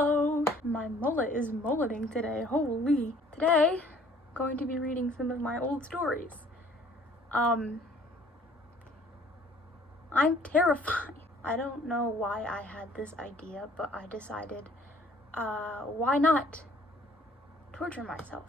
Hello! My mullet is mulleting today, holy. Today, I'm going to be reading some of my old stories. I'm terrified. I don't know why I had this idea, but I decided, why not torture myself?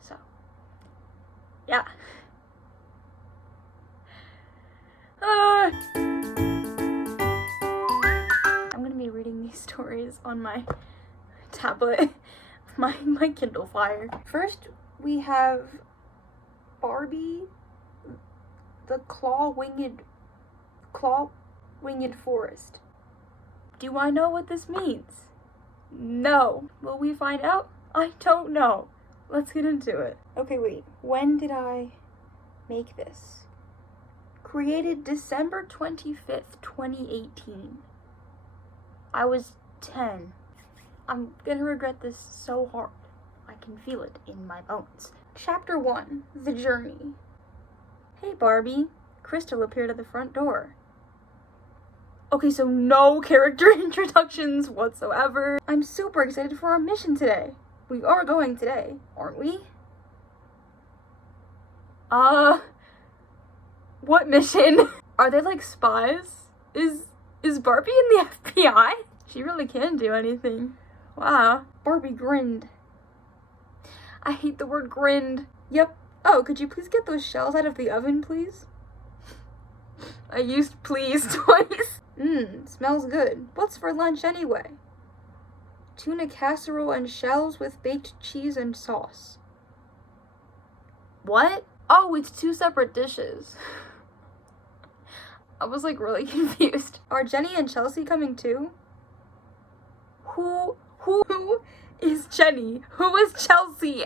So, yeah. I'm gonna be reading these stories on my tablet, my Kindle Fire. First, we have Barbie, the claw-winged forest. Do I know what this means? No. Will we find out? I don't know. Let's get into it. Okay, wait. When did I make this? Created December 25th, 2018. I was 10. I'm gonna regret this so hard. I can feel it in my bones. Chapter 1, The Journey. Hey Barbie. Crystal appeared at the front door. Okay, so no character introductions whatsoever. I'm super excited for our mission today. We are going today, aren't we? What mission? Are they like spies? Is Barbie in the FBI? She really can do anything. Wow. Barbie grinned. I hate the word grinned. Yep. Oh, could you please get those shells out of the oven, please? I used please twice. Smells good. What's for lunch anyway? Tuna casserole and shells with baked cheese and sauce. What? Oh, it's 2 separate dishes. I was like really confused. Are Jenny and Chelsea coming too? Who is Jenny? Who is Chelsea?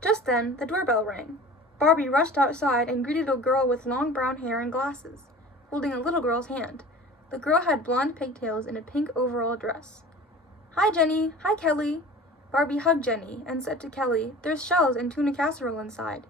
Just then, the doorbell rang. Barbie rushed outside and greeted a girl with long brown hair and glasses, holding a little girl's hand. The girl had blonde pigtails and a pink overall dress. Hi, Jenny. Hi, Kelly. Barbie hugged Jenny and said to Kelly, "There's shells and tuna casserole inside."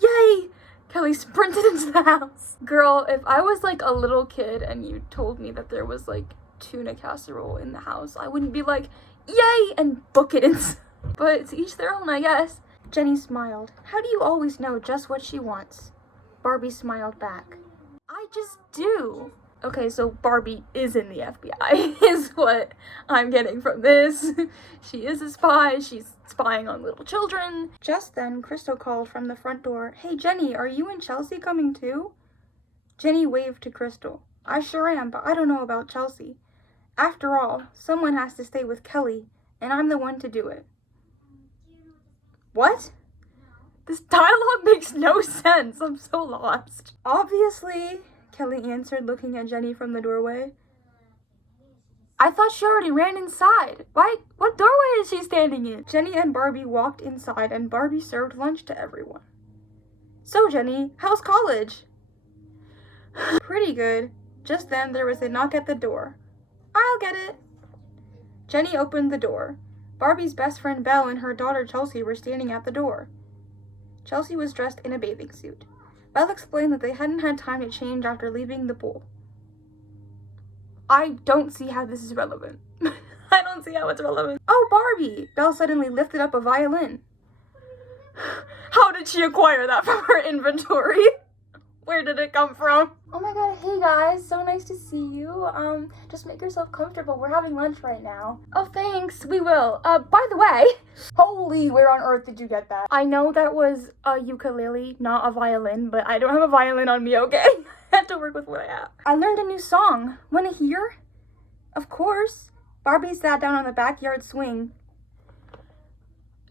Yay! Kelly sprinted into the house. Girl, if I was like a little kid and you told me that there was like tuna casserole in the house, I wouldn't be like, yay, and book it inside. But to each their own, I guess. Jenny smiled. How do you always know just what she wants? Barbie smiled back. I just do. Okay, so Barbie is in the FBI, is what I'm getting from this. She is a spy. She's spying on little children. Just then, Crystal called from the front door. Hey, Jenny, are you and Chelsea coming too? Jenny waved to Crystal. I sure am, but I don't know about Chelsea. After all, someone has to stay with Kelly, and I'm the one to do it. What? This dialogue makes no sense. I'm so lost. Obviously, Kelly answered, looking at Jenny from the doorway. I thought she already ran inside. Why? What doorway is she standing in? Jenny and Barbie walked inside, and Barbie served lunch to everyone. So, Jenny, how's college? Pretty good. Just then, there was a knock at the door. I'll get it. Jenny opened the door. Barbie's best friend Belle and her daughter Chelsea were standing at the door. Chelsea was dressed in a bathing suit. Belle explained that they hadn't had time to change after leaving the pool. I don't see how this is relevant. I don't see how it's relevant. Oh, Barbie! Belle suddenly lifted up a violin. How did she acquire that from her inventory? Where did it come from? Oh my god, hey guys, so nice to see you. Just make yourself comfortable. We're having lunch right now. Oh, thanks, we will. By the way, holy, where on earth did you get that? I know that was a ukulele, not a violin, but I don't have a violin on me, okay? I have to work with what I have. I learned a new song. Wanna hear? Of course. Barbie sat down on the backyard swing.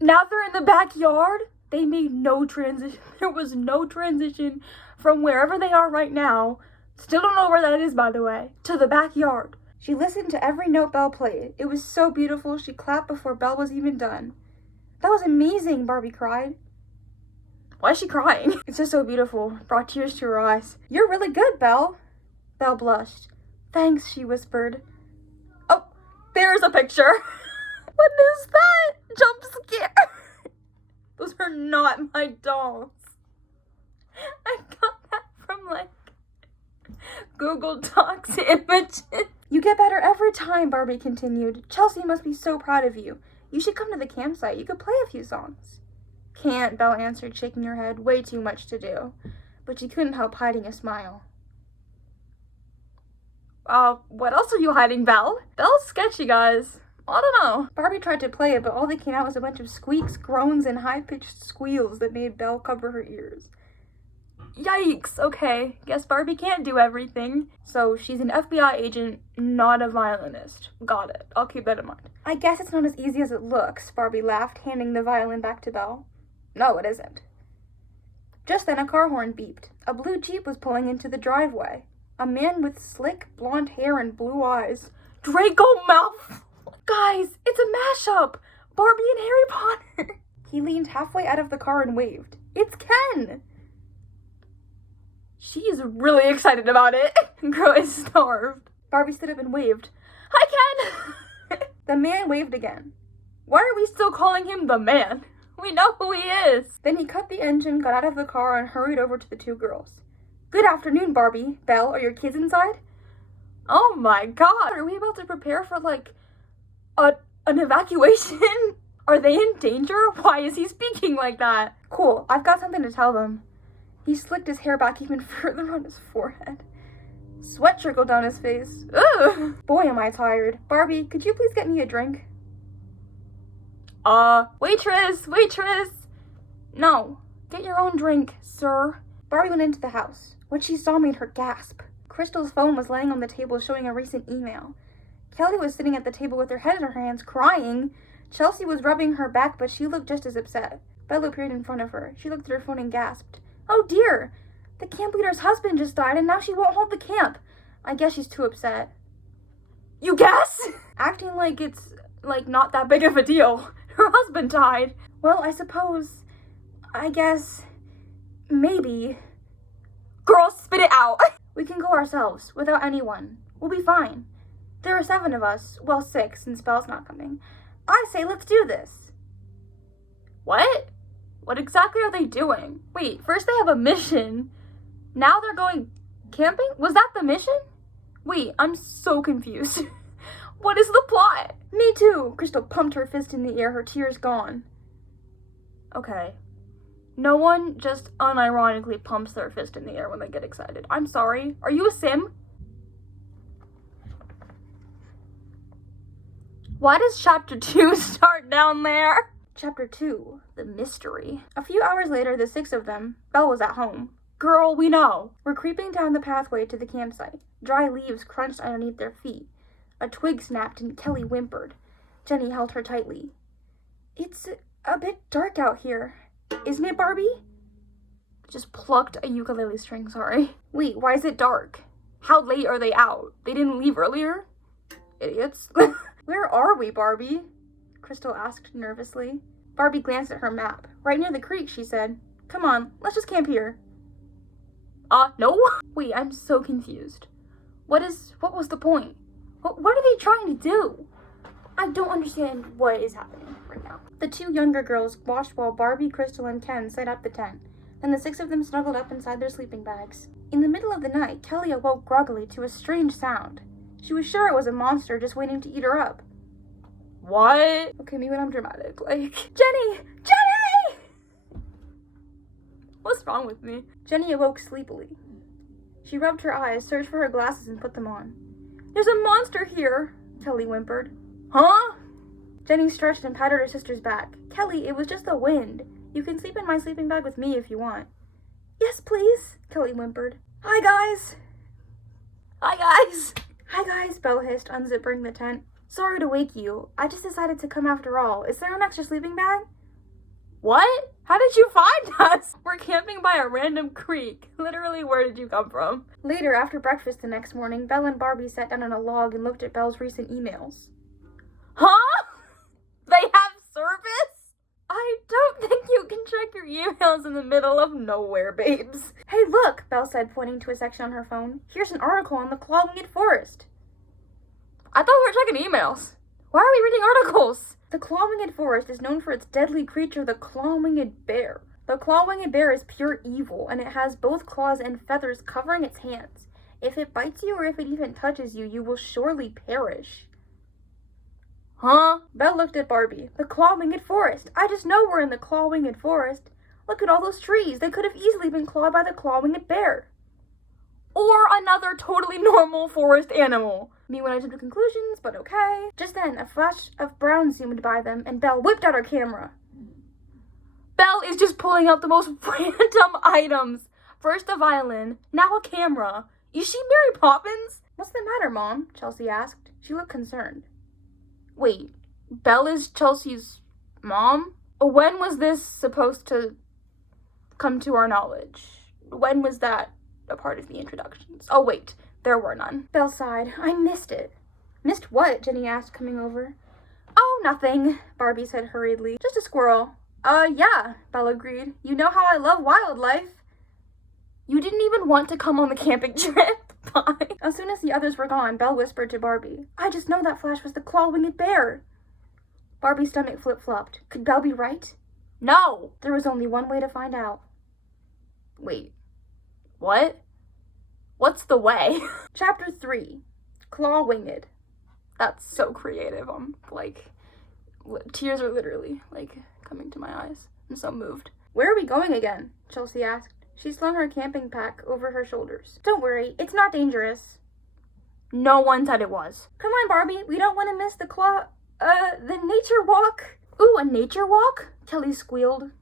Now they're in the backyard? They made no transition. There was no transition from wherever they are right now, still don't know where that is, by the way, to the backyard. She listened to every note Belle played. It was so beautiful, she clapped before Belle was even done. That was amazing, Barbie cried. Why is she crying? It's just so beautiful. Brought tears to her eyes. You're really good, Belle. Belle blushed. Thanks, she whispered. Oh, there's a picture. What is that? Jump scare. Those are not my dolls. I got that from like Google Docs images. You get better every time, Barbie continued. Chelsea must be so proud of you. You should come to the campsite. You could play a few songs. Can't, Belle answered, shaking her head. Way too much to do. But she couldn't help hiding a smile. What else are you hiding, Belle? Belle's sketchy, guys. I don't know. Barbie tried to play it, but all that came out was a bunch of squeaks, groans, and high-pitched squeals that made Belle cover her ears. Yikes, okay. Guess Barbie can't do everything. So she's an FBI agent, not a violinist. Got it. I'll keep that in mind. I guess it's not as easy as it looks, Barbie laughed, handing the violin back to Belle. No, it isn't. Just then a car horn beeped. A blue Jeep was pulling into the driveway. A man with slick, blonde hair and blue eyes. Draco Malfoy! Guys, it's a mashup! Barbie and Harry Potter! He leaned halfway out of the car and waved. It's Ken! She's really excited about it. Girl is starved. Barbie stood up and waved. Hi, Ken! The man waved again. Why are we still calling him the man? We know who he is. Then he cut the engine, got out of the car, and hurried over to the two girls. Good afternoon, Barbie. Belle, are your kids inside? Oh my god. Are we about to prepare for, like, an evacuation? Are they in danger? Why is he speaking like that? Cool. I've got something to tell them. He slicked his hair back even further on his forehead. Sweat trickled down his face. Ugh! Boy, am I tired. Barbie, could you please get me a drink? Waitress! No. Get your own drink, sir. Barbie went into the house. What she saw made her gasp. Crystal's phone was laying on the table showing a recent email. Kelly was sitting at the table with her head in her hands, crying. Chelsea was rubbing her back, but she looked just as upset. Belle appeared in front of her. She looked at her phone and gasped. Oh dear! The camp leader's husband just died and now she won't hold the camp. I guess she's too upset. You guess? Acting like it's, not that big of a deal. Her husband died. Well, I guess, maybe. Girl, spit it out! We can go ourselves, without anyone. We'll be fine. There are 7 of us. Well, 6, since Belle's not coming. I say let's do this. What? What exactly are they doing? Wait, first they have a mission. Now they're going camping? Was that the mission? Wait, I'm so confused. What is the plot? Me too. Crystal pumped her fist in the air, her tears gone. Okay. No one just unironically pumps their fist in the air when they get excited. I'm sorry. Are you a sim? Why does chapter 2 start down there? Chapter 2, The Mystery. A few hours later, the 6 of them, Belle was at home. Girl, we know. Were creeping down the pathway to the campsite. Dry leaves crunched underneath their feet. A twig snapped and Kelly whimpered. Jenny held her tightly. It's a bit dark out here. Isn't it, Barbie? Just plucked a ukulele string, sorry. Wait, why is it dark? How late are they out? They didn't leave earlier? Idiots. Where are we, Barbie? Crystal asked nervously. Barbie glanced at her map. Right near the creek, she said. Come on, let's just camp here. No? Wait, I'm so confused. What was the point? What are they trying to do? I don't understand what is happening right now. The 2 younger girls watched while Barbie, Crystal, and Ken set up the tent. Then the 6 of them snuggled up inside their sleeping bags. In the middle of the night, Kelly awoke groggily to a strange sound. She was sure it was a monster just waiting to eat her up. What? Okay, maybe I'm dramatic. Jenny! What's wrong with me? Jenny awoke sleepily. She rubbed her eyes, searched for her glasses, and put them on. There's a monster here, Kelly whimpered. Huh? Jenny stretched and patted her sister's back. Kelly, it was just the wind. You can sleep in my sleeping bag with me if you want. Yes, please, Kelly whimpered. Hi, guys. Hi, guys, Belle hissed, unzipping the tent. Sorry to wake you. I just decided to come after all. Is there an extra sleeping bag? What? How did you find us? We're camping by a random creek. Literally, where did you come from? Later, after breakfast the next morning, Belle and Barbie sat down on a log and looked at Belle's recent emails. Huh? They have service? I don't think you can check your emails in the middle of nowhere, babes. Hey, look, Belle said, pointing to a section on her phone. Here's an article on the claw-winged forest. I thought we were checking emails. Why are we reading articles? The claw-winged forest is known for its deadly creature, the claw-winged bear. The claw-winged bear is pure evil, and it has both claws and feathers covering its hands. If it bites you or if it even touches you, you will surely perish. Huh? Belle looked at Barbie. The claw-winged forest. I just know we're in the claw-winged forest. Look at all those trees. They could have easily been clawed by the claw-winged bear. Or another totally normal forest animal. Me when I jumped to conclusions, but okay. Just then, a flash of brown zoomed by them, and Belle whipped out her camera. Belle is just pulling out the most random items. First a violin, now a camera. Is she Mary Poppins? What's the matter, Mom? Chelsea asked. She looked concerned. Wait, Belle is Chelsea's mom? When was this supposed to come to our knowledge? When was that a part of the introductions? Oh wait, there were none. Belle sighed. I missed it. Missed what? Jenny asked, coming over. Oh, nothing, Barbie said hurriedly. Just a squirrel. Yeah, Belle agreed. You know how I love wildlife. You didn't even want to come on the camping trip. Bye. As soon as the others were gone, Belle whispered to Barbie, I just know that Flash was the claw-winged bear. Barbie's stomach flip-flopped. Could Belle be right? No! There was only one way to find out. Wait. What? What's the way? Chapter 3. Claw-winged. That's so creative. I'm, tears are literally, coming to my eyes. I'm so moved. Where are we going again? Chelsea asked. She slung her camping pack over her shoulders. Don't worry, it's not dangerous. No one said it was. Come on, Barbie, we don't want to miss the nature walk. Ooh, a nature walk? Kelly squealed.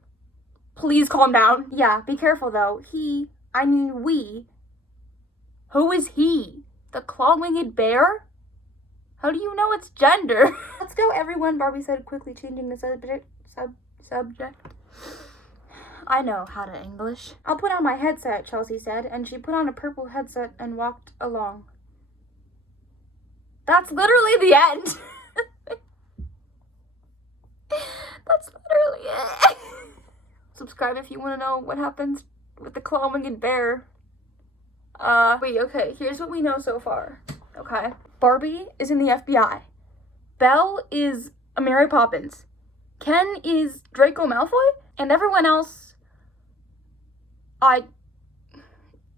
Please calm down. Yeah, be careful though. We. Who is he? The claw-winged bear? How do you know its gender? Let's go, everyone, Barbie said, quickly changing the subject. I know how to English. I'll put on my headset, Chelsea said, and she put on a purple headset and walked along. That's literally the end. That's literally it. Subscribe if you want to know what happens with the claw-winged bear. Wait, okay, here's what we know so far. Okay. Barbie is in the FBI. Belle is a Mary Poppins. Ken is Draco Malfoy. And everyone else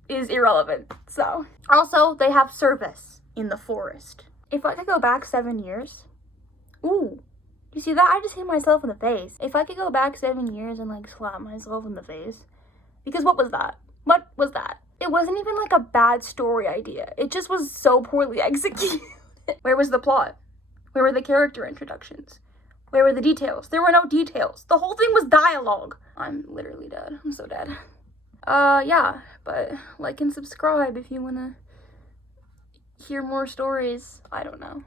is irrelevant, so. Also, they have service in the forest. If I could go back 7 years, ooh, you see that? I just hit myself in the face. If I could go back 7 years and slap myself in the face, because what was that? What was that? It wasn't even a bad story idea. It just was so poorly executed. Where was the plot? Where were the character introductions? Where were the details? There were no details. The whole thing was dialogue. I'm literally dead. I'm so dead. Yeah, but like and subscribe if you want to hear more stories. I don't know.